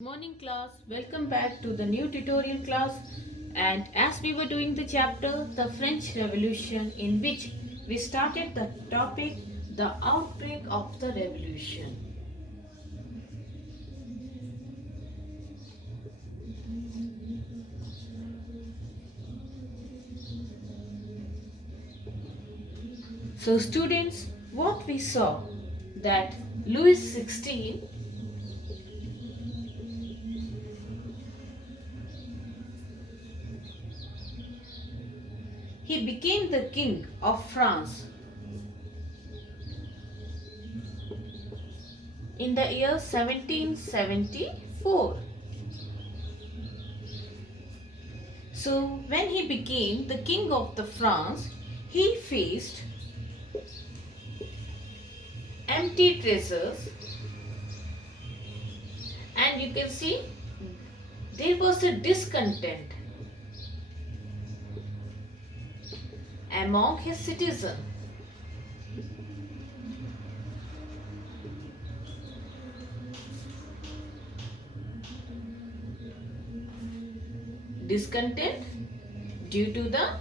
Morning class, welcome back to the new tutorial class. And as we were doing the chapter the French Revolution, in which we started the topic the outbreak of the revolution. So students, what we saw that Louis XVI, he became the king of France in the year 1774. So when he became the king of the France, he faced empty treasures, and you can see there was a discontent among his citizens. Discontent due to the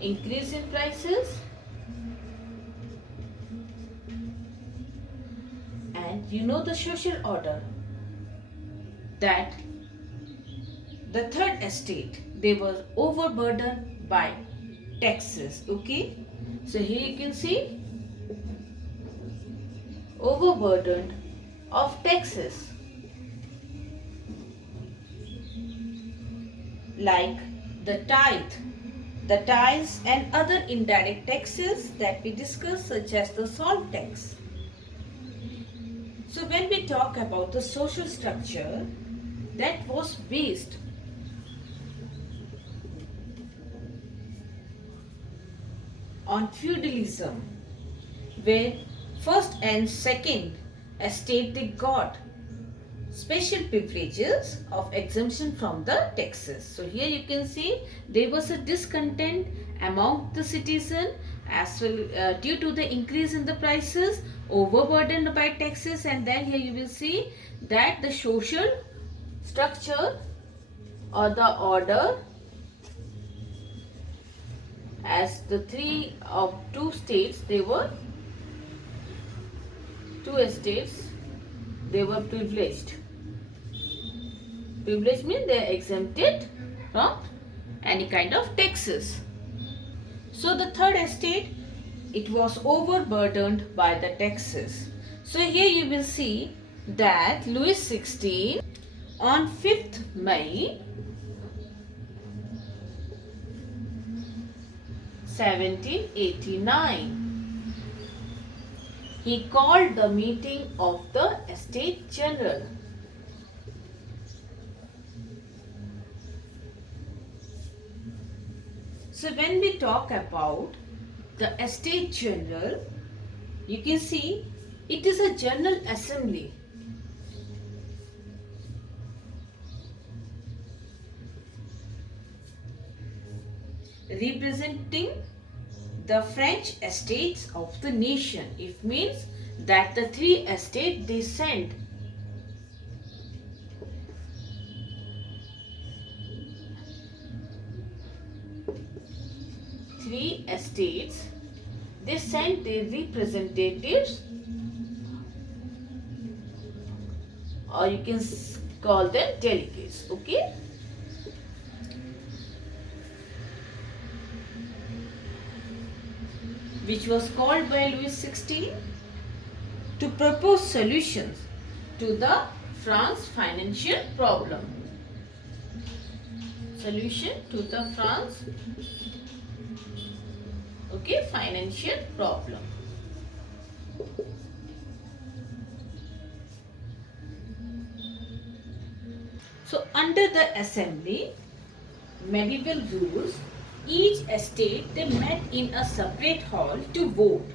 increase in prices, and you know the social order that the third estate, they were overburdened by taxes. Okay, so here you can see overburdened of taxes, like the tithes and other indirect taxes that we discussed, such as the salt tax. So when we talk about the social structure, that was based on feudalism, where first and second estate, they got special privileges of exemption from the taxes. So here you can see there was a discontent among the citizen as well due to the increase in the prices, overburdened by taxes, and then here you will see that the social structure or the order, as the two states, they were two estates, they were privileged. Privilege means they are exempted from any kind of taxes. So the third estate, it was overburdened by the taxes. So here you will see that Louis XVI on 5th May 1789, he called the meeting of the Estate General. So when we talk about the Estate General, you can see it is a general assembly representing the French estates of the nation. It means that the three estates, they sent their representatives, or you can call them delegates. Okay, which was called by Louis XVI to propose solutions to the France financial problem. Solution to the France financial problem. So under the assembly medieval rules, each estate, they met in a separate hall to vote,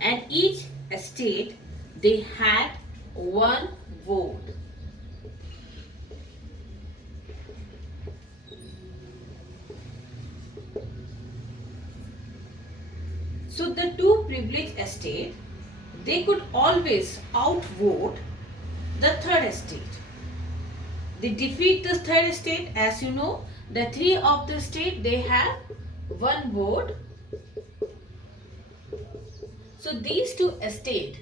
and each estate, they had one vote. So the two privileged estates, they could always outvote the third estate. They defeat the third estate. As you know, the three of the state, they have one vote. So these two estates,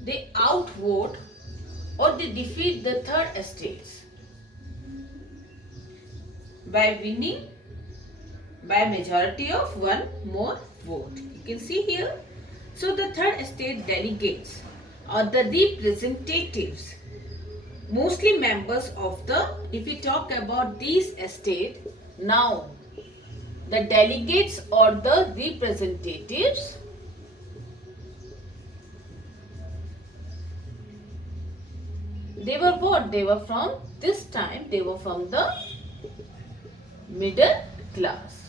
they outvote or they defeat the third estates by winning by majority of one more vote. You can see here. So the third estate delegates or the representatives, mostly members of the, if we talk about these estate, now the delegates or the representatives, they were what? They were from this time, they were from the middle class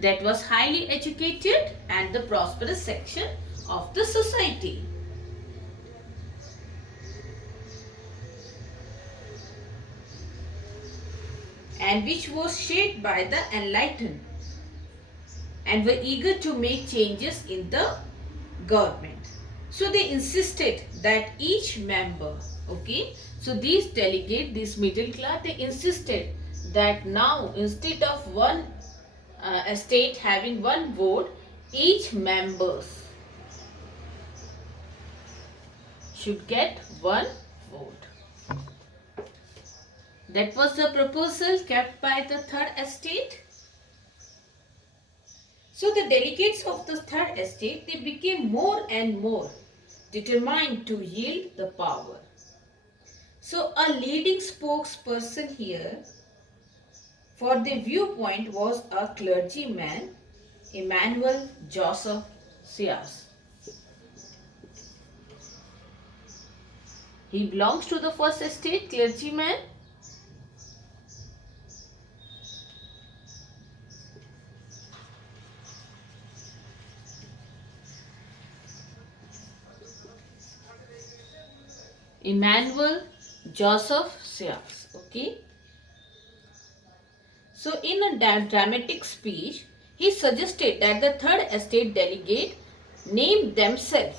that was highly educated and the prosperous section of the society. And which was shaped by the enlightened and were eager to make changes in the government. So they insisted that each member, okay, so these delegate, this middle class, they insisted that now instead of one estate having one vote, each members should get one vote. That was the proposal kept by the third estate. So the delegates of the third estate, they became more and more determined to yield the power. So a leading spokesperson here for the viewpoint was a clergyman, Emmanuel Joseph Sias. He belongs to the first estate, clergyman. Emmanuel Joseph Sias. Okay. So in a dramatic speech, he suggested that the third estate delegate name themselves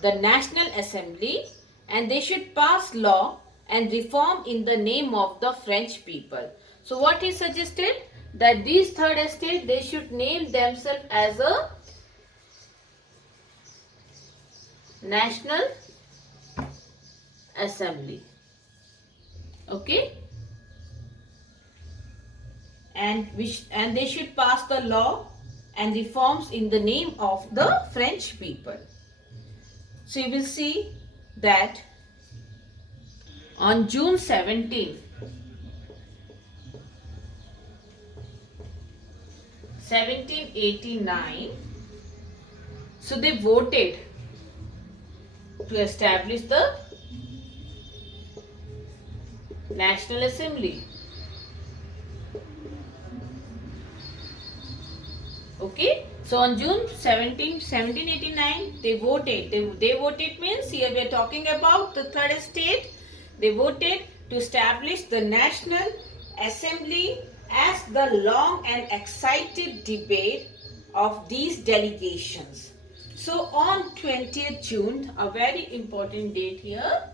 the National Assembly and they should pass law and reform in the name of the French people. So what he suggested? That these third estate, they should name themselves as a National Assembly. Okay? And they should pass the law and reforms in the name of the French people. So you will see that on June 17, 1789, so they voted to establish the National Assembly. Okay, so on June 17, 1789, they voted. They voted means here we are talking about the third estate. They voted to establish the National Assembly as the long and excited debate of these delegations. So on 20th June, a very important date here.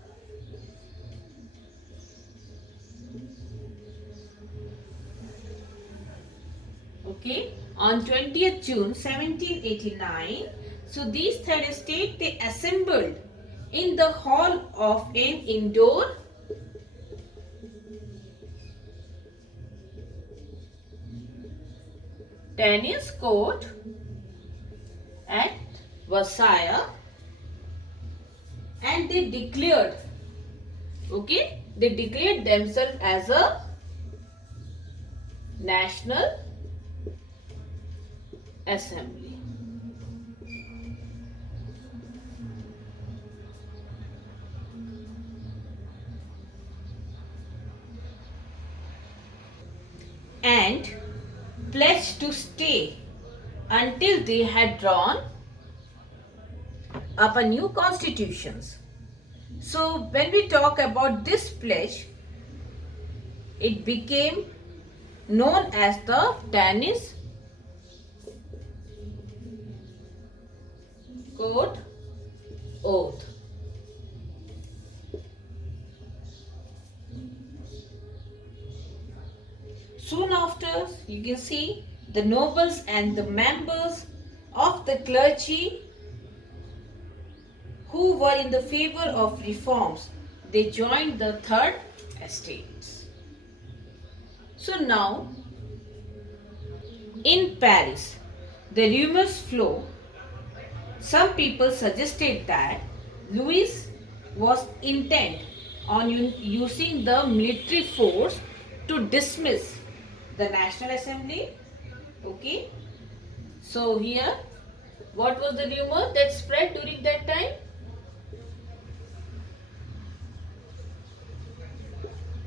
Okay, on 20th June 1789, so these third estate, they assembled in the hall of an indoor tennis court at Versailles and they declared, okay, they declared themselves as a National Assembly. And pledged to stay until they had drawn up a new constitutions. So when we talk about this pledge, it became known as the Tennis Court Oath. Soon after, you can see the nobles and the members of the clergy who were in the favor of reforms, they joined the Third Estates. So now, in Paris, the rumors flow. Some people suggested that Louis was intent on using the military force to dismiss the National Assembly. Okay. So here, what was the rumor that spread during that time?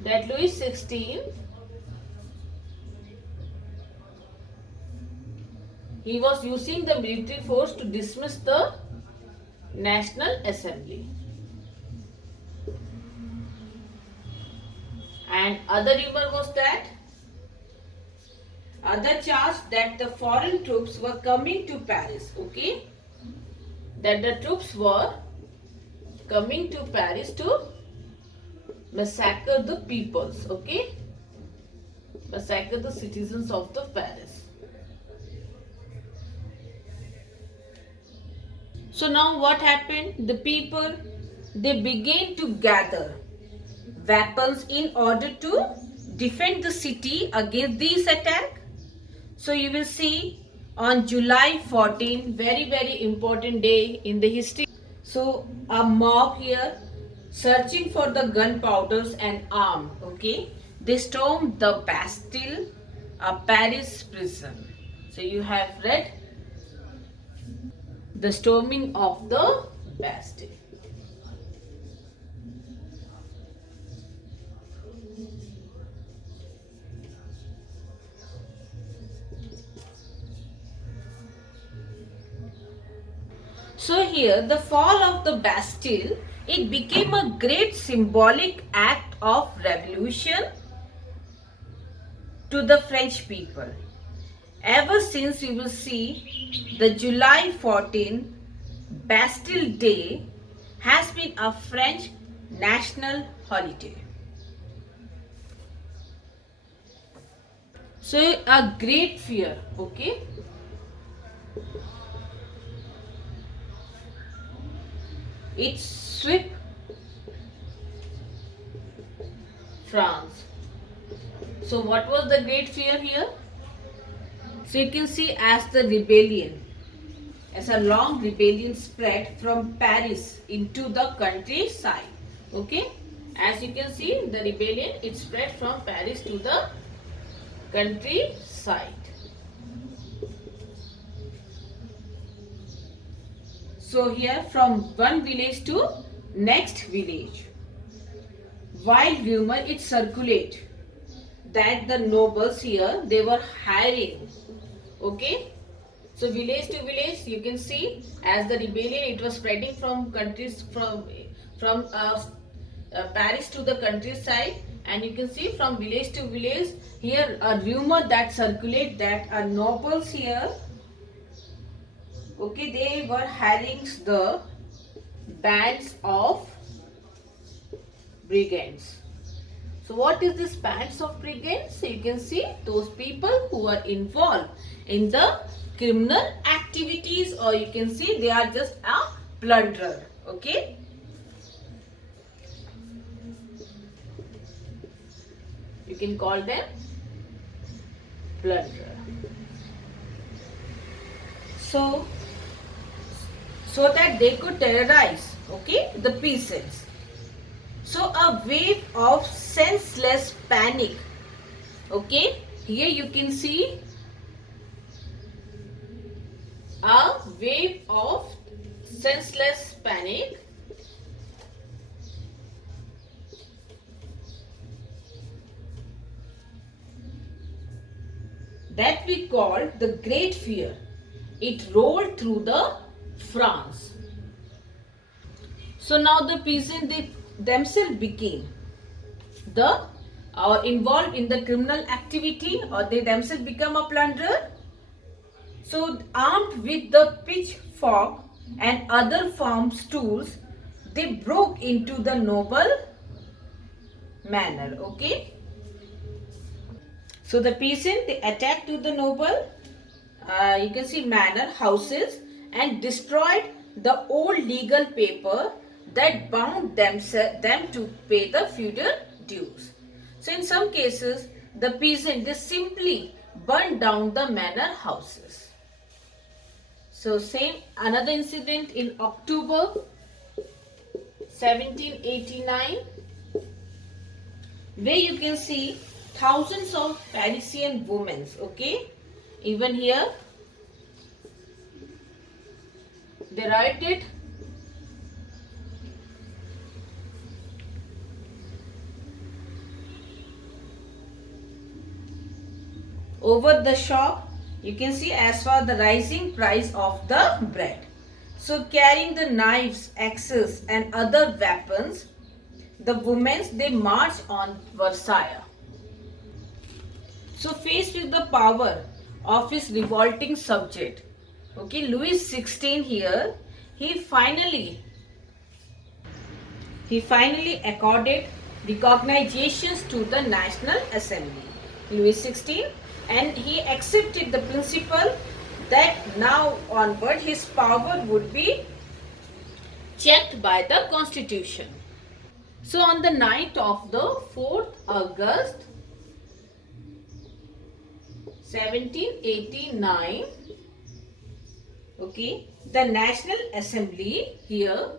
That Louis XVI, he was using the military force to dismiss the National Assembly. And other rumor was that other charge that the foreign troops were coming to Paris, okay? That the troops were coming to Paris to massacre the peoples, okay? Massacre the citizens of the Paris. So now what happened? The people, they began to gather weapons in order to defend the city against this attack. So you will see on July 14, very important day in the history. So a mob here searching for the gunpowders and armed, okay? They stormed the Bastille, a Paris prison. So you have read the storming of the Bastille. So here the fall of the Bastille, it became a great symbolic act of revolution to the French people. Ever since you will see the July 14 Bastille Day has been a French national holiday. So a great fear, okay? It swept France. So what was the great fear here? So you can see as the rebellion, as a long rebellion spread from Paris into the countryside. Okay, as you can see the rebellion, it spread from Paris to the countryside. So here from one village to next village, wild rumor it circulate that the nobles here, they were hiring, okay? So village to village, you can see as the rebellion, it was spreading from countries, from Paris to the countryside, and you can see from village to village here a rumor that circulate that nobles here, okay, they were hiring the bands of brigands. So what is this bands of brigands? So you can see those people who are involved in the criminal activities, or you can see they are just a plunderer. Okay. You can call them plunderer. So that they could terrorize, okay, the peasants. So a wave of senseless panic, okay, here you can see a wave of senseless panic that we call the Great Fear. It rolled through the France. So now the peasants, they themselves became the or involved in the criminal activity, or they themselves become a plunderer. So armed with the pitchfork and other farms tools, they broke into the noble manor. Okay. So the peasant, they attacked to the noble, you can see manor houses, and destroyed the old legal paper that bound them to pay the feudal dues. So in some cases, the peasant, they simply burned down the manor houses. So same another incident in October 1789, where you can see thousands of Parisian women, okay, even here they rioted over the shop, you can see, as for the rising price of the bread. So carrying the knives, axes and other weapons, the women, they marched on Versailles. So faced with the power of his revolting subject, okay, Louis XVI here, he finally accorded recognitions to the National Assembly, Louis XVI, and he accepted the principle that now onward his power would be checked by the Constitution. So on the night of the 4th August 1789, okay, the National Assembly here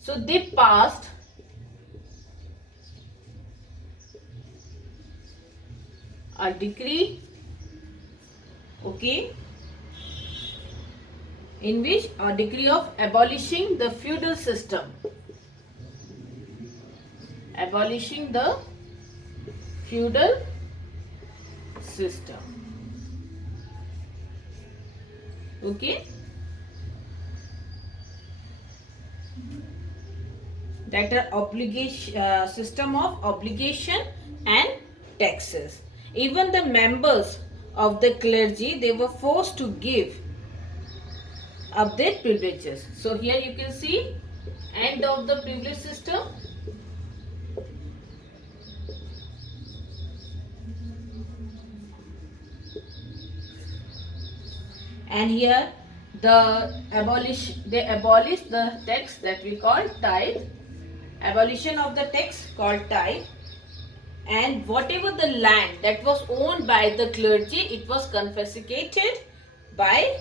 so they passed a decree, okay, in which a decree of abolishing the feudal system. Abolishing the feudal system. Okay. That are obligation, system of obligation and taxes. Even the members of the clergy, they were forced to give up their privileges. So here you can see end of the privilege system. And here they abolish the tax that we call tithe. Abolition of the tax called tithe. And whatever the land that was owned by the clergy, it was confiscated by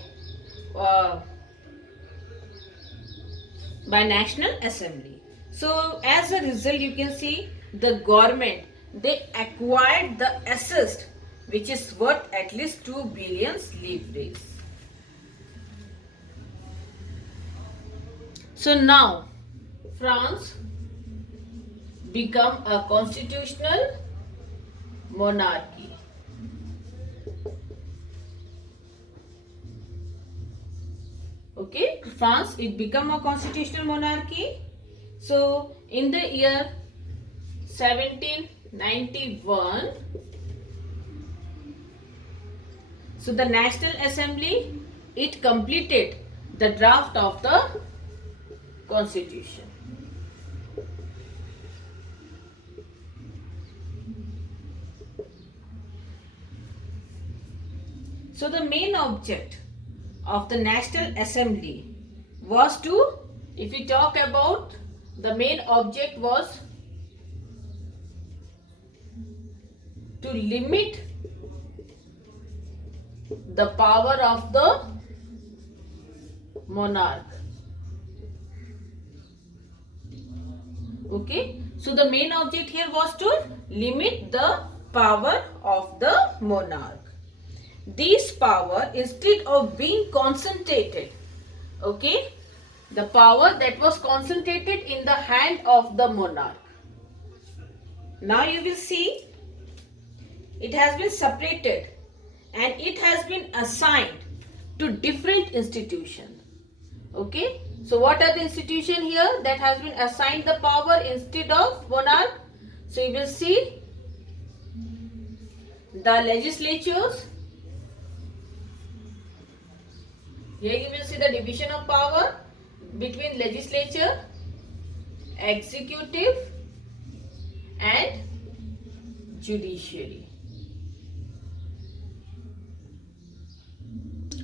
National Assembly. So as a result, you can see the government, they acquired the assets which is worth at least 2 billion livres. So now France become a constitutional monarchy. Okay, France, it become a constitutional monarchy. So in the year 1791, so the National Assembly, it completed the draft of the Constitution. So the main object of the National Assembly was to, if we talk about, the main object was to limit the power of the monarch. Okay, so the main object here was to limit the power of the monarch. This power, instead of being concentrated, okay, the power that was concentrated in the hand of the monarch. Now you will see it has been separated and it has been assigned to different institutions. Okay. So what are the institution here that has been assigned the power instead of monarch? So you will see the legislatures. Here you will see the division of power between legislature, executive and judiciary.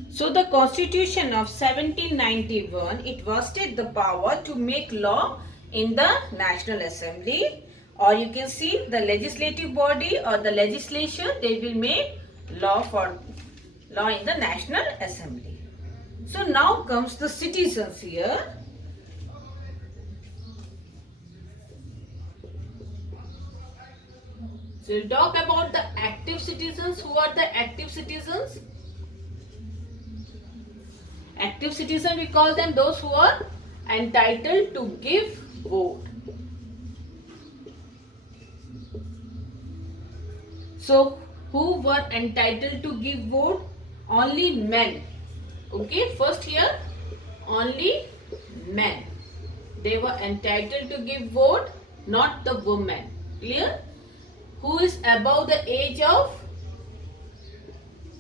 So the Constitution of 1791, it vested the power to make law in the National Assembly, or you can see the legislative body or the legislation, they will make law in the National Assembly. So now comes the citizens here. So we'll talk about the active citizens. Who are the active citizens? Active citizen, we call them those who are entitled to give vote. So who were entitled to give vote? Only men. Okay, first here only men. They were entitled to give vote, not the women. Clear? Who is above the age of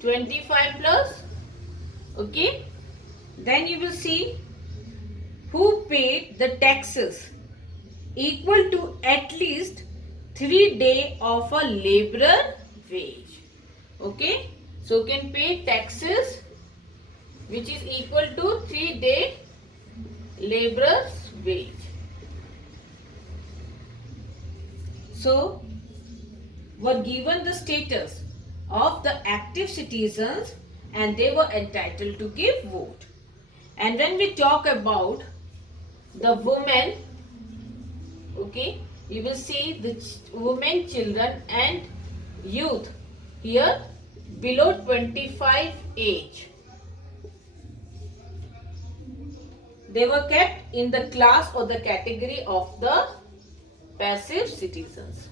25 plus? Okay. Then you will see who paid the taxes equal to at least 3 days of a laborer wage. Okay. So you can pay taxes which is equal to 3 days laborer's wage. So were given the status of the active citizens and they were entitled to give vote. And when we talk about the women, okay, you will see the women, children and youth here below 25 age. They were kept in the class or the category of the passive citizens.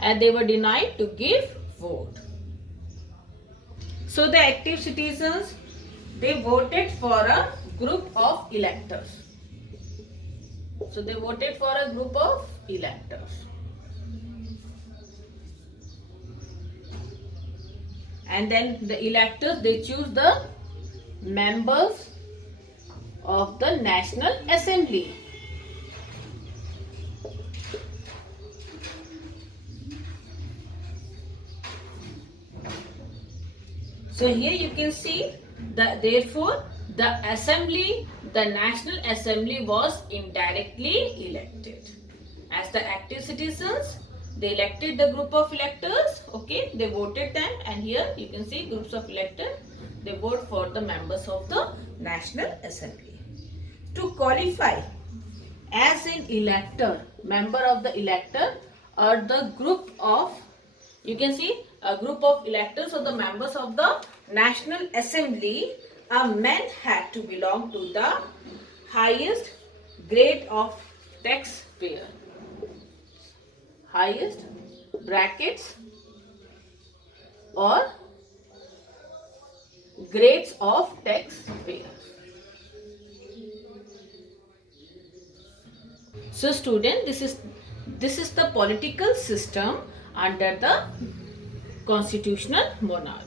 And they were denied to give vote. So the active citizens, they voted for a group of electors. So they voted for a group of electors. And then the electors, they choose the members of the National Assembly. So here you can see that therefore the assembly, the National Assembly was indirectly elected. As the active citizens, they elected the group of electors, okay, they voted them, and here you can see groups of electors, they vote for the members of the National Assembly. To qualify as an elector, member of the elector or the group of, you can see a group of electors or the members of the National Assembly, a man had to belong to the highest grade of taxpayer. Highest brackets or grades of taxpayer. So student, this is the political system under the constitutional monarchy.